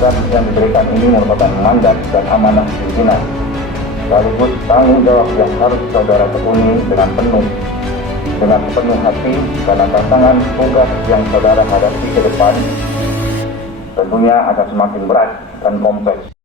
jabatan yang diberikan ini merupakan mandat dan amanah pimpinan, sekaligus tanggung jawab yang harus saudara tekuni dengan penuh hati, karena tantangan tugas yang saudara hadapi ke depan tentunya akan semakin berat dan kompleks.